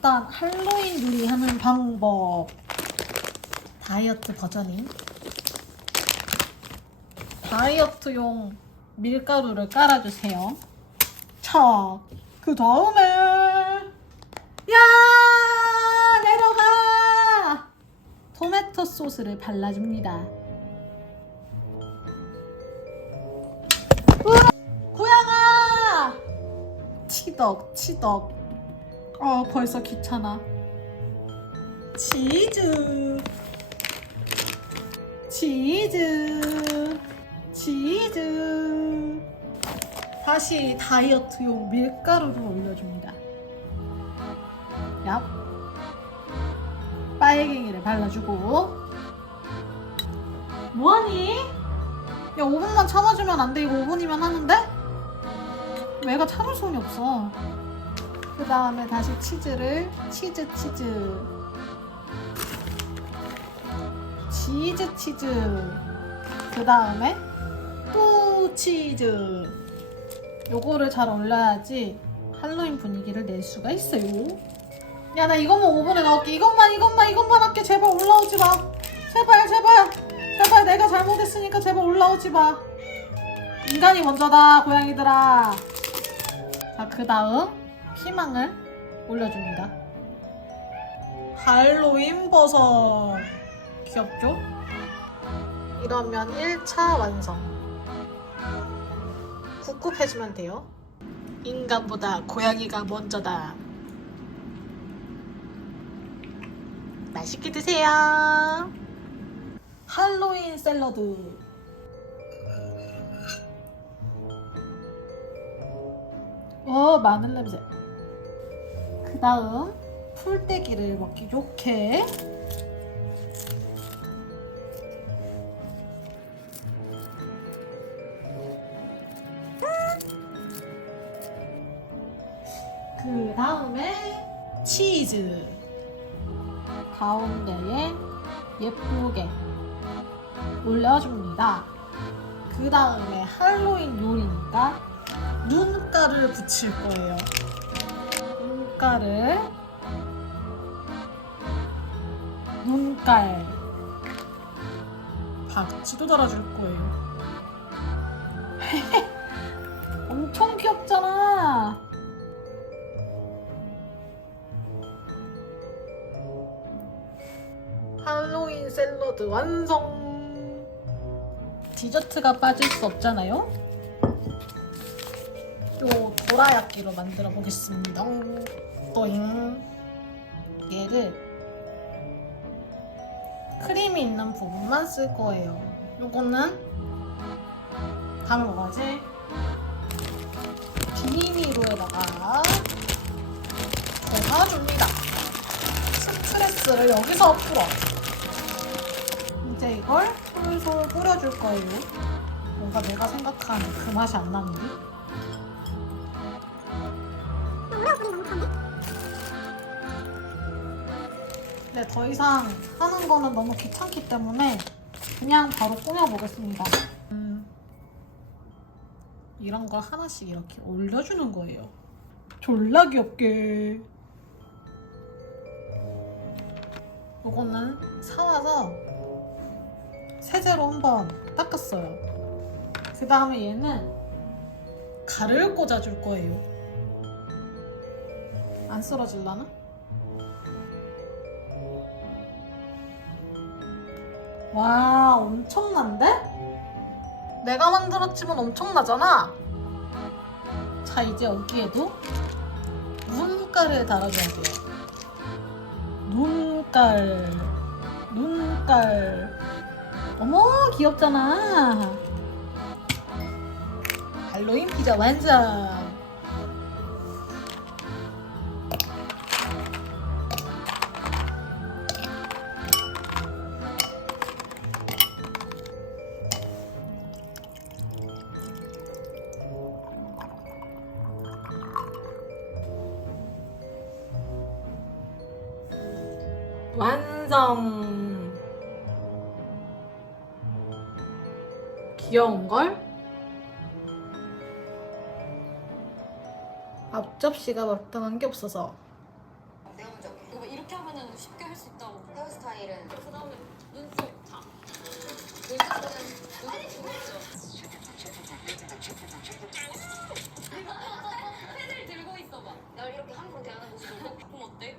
일단 할로윈 놀이 하는 방법 다이어트 버전인 다이어트용 밀가루를 깔아주세요. 자, 그 다음에 야 내려가 토마토 소스를 발라줍니다. 으아, 고양아 치덕 치덕 어 벌써 귀찮아. 치즈. 치즈. 치즈. 다시 다이어트용 밀가루를 올려줍니다. 얍. 빨갱이를 발라주고. 뭐하니? 야 5분만 참아주면 안 돼? 이거 5분이면 하는데? 애가 참을 손이 없어 그 다음에 다시 치즈를 치즈 치즈. 치즈 치즈. 그 다음에 또 치즈. 요거를 잘 올려야지 할로윈 분위기를 낼 수가 있어요. 야 나 이것만 5분에 넣을게. 이것만 이것만 이것만 할게. 제발 올라오지 마. 제발 제발. 제발 내가 잘못했으니까 제발 올라오지 마. 인간이 먼저다 고양이들아. 자 그 다음 피망을 올려줍니다. 할로윈 버섯. 귀엽죠? 이러면 1차 완성. 굽굽해주면 돼요. 인간보다 고양이가 먼저다. 맛있게 드세요. 할로윈 샐러드. 어 마늘 냄새 그 다음 풀떼기를 먹기 좋게 그 다음에 치즈 가운데에 예쁘게 올려줍니다. 그 다음에 할로윈 요리니까 눈가를 붙일 거예요. 눈가를 눈깔 박지도 달아줄 거예요. 엄청 귀엽잖아. 할로윈 샐러드 완성. 디저트가 빠질 수 없잖아요. 요 도라야끼로 만들어 보겠습니다. 또잉 얘를 크림이 있는 부분만 쓸 거예요. 요거는 다음에 뭐가지? 비닐로에다가 담아줍니다. 스트레스를 여기서 풀어. 이제 이걸 솔솔 뿌려줄 거예요. 뭔가 내가 생각하는 그 맛이 안 나는데? 네, 더 이상 하는 거는 너무 귀찮기 때문에 그냥 바로 꾸며보겠습니다. 음, 이런 거 하나씩 이렇게 올려주는 거예요. 졸라 귀엽게. 요거는 사와서 세제로 한번 닦았어요. 그 다음에 얘는 가를 꽂아줄 거예요. 안 쓰러질라나? 와, 엄청난데? 내가 만들었지만 엄청나잖아? 자, 이제 여기에도 눈깔을 달아줘야 돼요. 눈깔, 눈깔. 어머, 귀엽잖아. 할로윈 피자 완성. 완성 귀여운걸? 앞접시가 마땅한 게 없어서 내가 먼저 이렇게 하면 쉽게 할 수 있다고. 헤어스타일은 그 다음에 눈썹 다. 눈썹은 눈썹 두껍죠. 펜을 들고 있어봐. 날 이렇게 함부로 대하는 모습 보고 어때?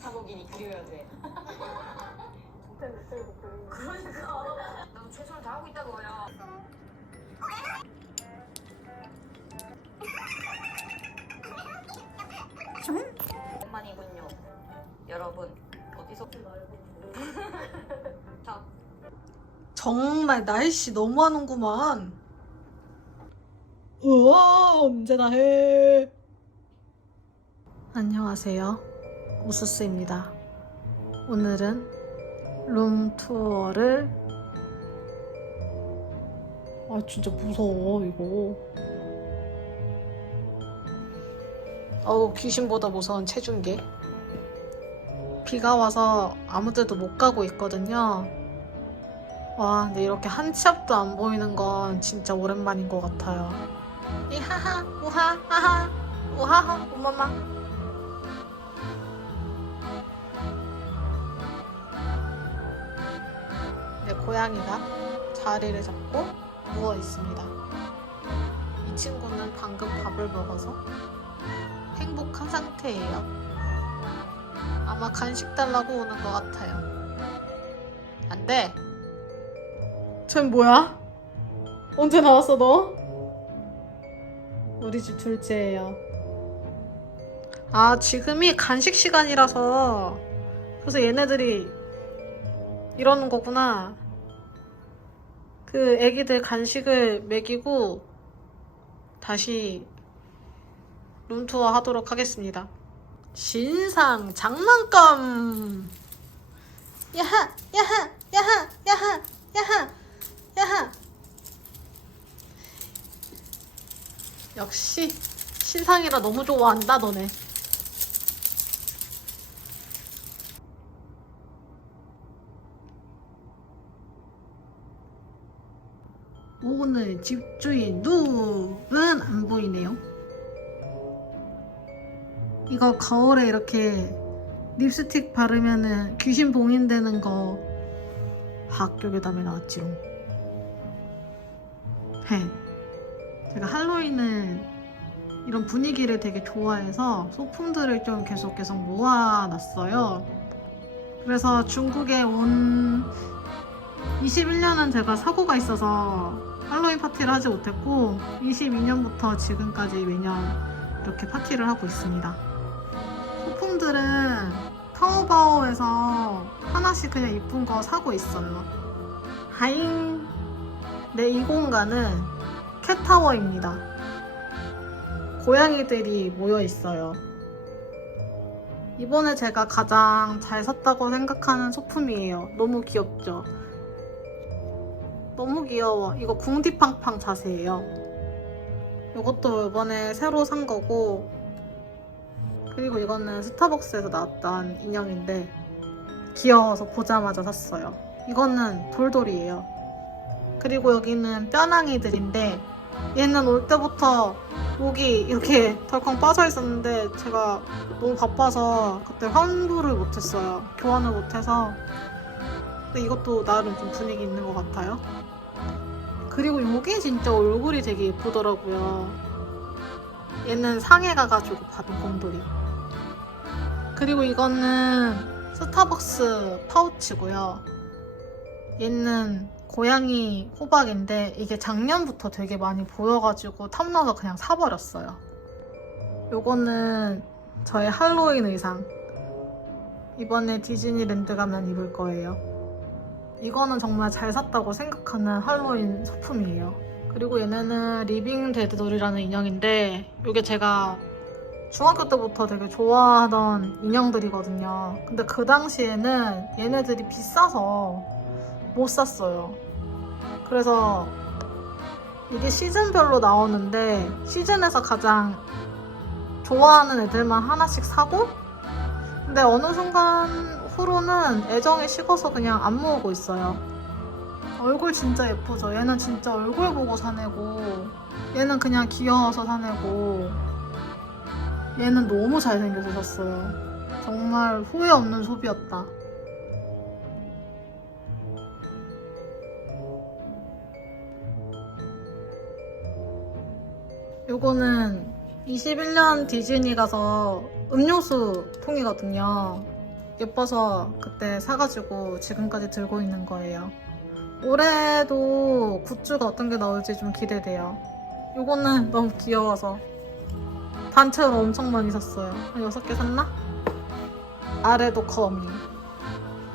사복이니 그려야 돼. 그러니까 나도 최선을 다하고 있다고요 오랜만이군요. 여러분 어디서 자 정말 날씨 너무 하는구만. 우와, 언제나 해. 안녕하세요. 우수스입니다. 오늘은 룸 투어를 아 진짜 무서워 이거. 어우 귀신보다 무서운 체중계. 비가 와서 아무 데도 못 가고 있거든요. 와, 근데 이렇게 한 치 앞도 안 보이는 건 진짜 오랜만인 것 같아요. 이하하, 우하, 하하, 우하하, 우마마. 고양이가 자리를 잡고 누워 있습니다. 이 친구는 방금 밥을 먹어서 행복한 상태예요. 아마 간식 달라고 오는 것 같아요. 안 돼. 쟨 뭐야? 언제 나왔어 너? 우리 집 둘째예요. 아 지금이 간식 시간이라서 그래서 얘네들이 이러는 거구나. 그 애기들 간식을 먹이고 다시 룸투어 하도록 하겠습니다. 신상 장난감. 야하 야하 야하 야하 야하 야하 역시 신상이라 너무 좋아한다 너네 오늘 집주인 룩은 안 보이네요 이거 거울에 이렇게 립스틱 바르면은 귀신 봉인되는 거 학교 괴담에 나왔지롱 해. 제가 할로윈을 이런 분위기를 되게 좋아해서 소품들을 좀 계속 계속 모아놨어요. 그래서 중국에 온 21년은 제가 사고가 있어서 할로윈 파티를 하지 못했고 22년부터 지금까지 매년 이렇게 파티를 하고 있습니다. 소품들은 타오바오에서 하나씩 그냥 이쁜 거 사고 있어요. 하잉! 네, 이 공간은 캣타워입니다. 고양이들이 모여 있어요. 이번에 제가 가장 잘 샀다고 생각하는 소품이에요. 너무 귀엽죠? 너무 귀여워. 이거 궁디팡팡 자세예요. 이것도 이번에 새로 산 거고, 그리고 이거는 스타벅스에서 나왔던 인형인데, 귀여워서 보자마자 샀어요. 이거는 돌돌이에요. 그리고 여기는 뼈낭이들인데 얘는 올 때부터 목이 이렇게 덜컹 빠져 있었는데 제가 너무 바빠서 그때 환불을 못했어요. 교환을 못해서 근데 이것도 나름 좀 분위기 있는 것 같아요. 그리고 이게 진짜 얼굴이 되게 예쁘더라고요. 얘는 상해 가가지고 받은 곰돌이. 그리고 이거는 스타벅스 파우치고요. 얘는 고양이 호박인데 이게 작년부터 되게 많이 보여가지고 탐나서 그냥 사버렸어요. 요거는 저의 할로윈 의상. 이번에 디즈니랜드 가면 입을 거예요. 이거는 정말 잘 샀다고 생각하는 할로윈 소품이에요. 그리고 얘네는 리빙 데드돌이라는 인형인데 이게 제가 중학교 때부터 되게 좋아하던 인형들이거든요. 근데 그 당시에는 얘네들이 비싸서 못 샀어요. 그래서 이게 시즌별로 나오는데 시즌에서 가장 좋아하는 애들만 하나씩 사고 근데 어느 순간 후로는 애정이 식어서 그냥 안 모으고 있어요. 얼굴 진짜 예쁘죠? 얘는 진짜 얼굴 보고 사내고 얘는 그냥 귀여워서 사내고 얘는 너무 잘생겨서 샀어요. 정말 후회 없는 소비였다. 요거는 21년 디즈니 가서 음료수 통이거든요. 예뻐서 그때 사가지고 지금까지 들고 있는 거예요. 올해도 굿즈가 어떤 게 나올지 좀 기대돼요. 요거는 너무 귀여워서 단체로 엄청 많이 샀어요. 한 6개 샀나? 아래도 거미.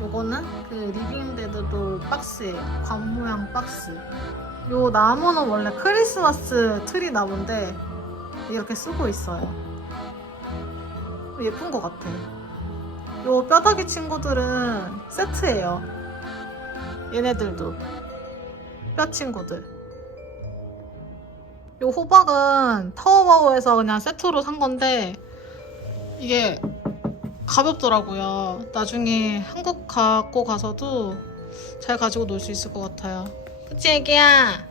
요거는 그 리빙데드도 박스예요. 관 모양 박스. 요 나무는 원래 크리스마스 트리 나무인데 이렇게 쓰고 있어요. 예쁜 것 같아. 요 뼈다귀 친구들은 세트예요. 얘네들도 뼈 친구들. 요 호박은 타워바오에서 그냥 세트로 산 건데 이게 가볍더라고요. 나중에 한국 갖고 가서도 잘 가지고 놀 수 있을 것 같아요. 그치 애기야?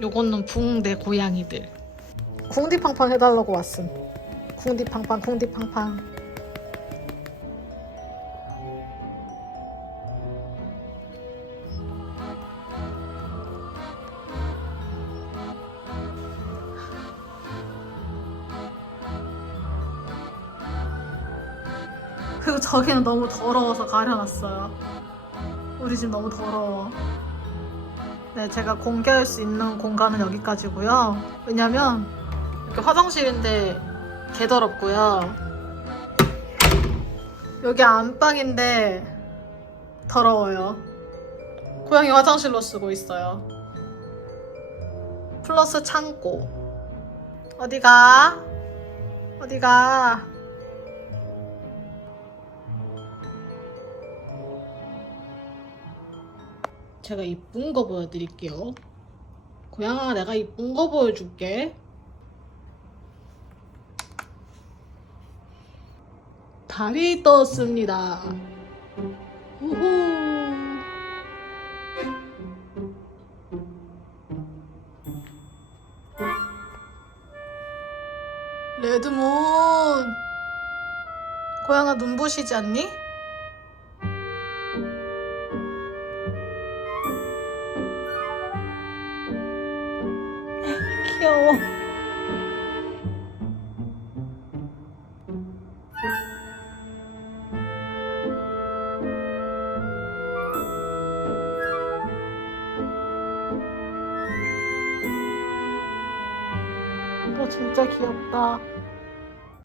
요거는 붕대 고양이들. 궁디팡팡 해달라고 왔음. 궁디팡팡 궁디팡팡. 그리고 저기는 너무 더러워서 가려놨어요. 우리 집 너무 더러워. 네, 제가 공개할 수 있는 공간은 여기까지고요. 왜냐면 이렇게 화장실인데 개더럽고요. 여기 안방인데 더러워요. 고양이 화장실로 쓰고 있어요. 플러스 창고. 어디가? 어디가? 제가 이쁜 거 보여드릴게요. 고양아, 내가 이쁜 거 보여줄게. 달이 떴습니다. 우후. 레드문. 고양아 눈부시지 않니? 귀여워. 啊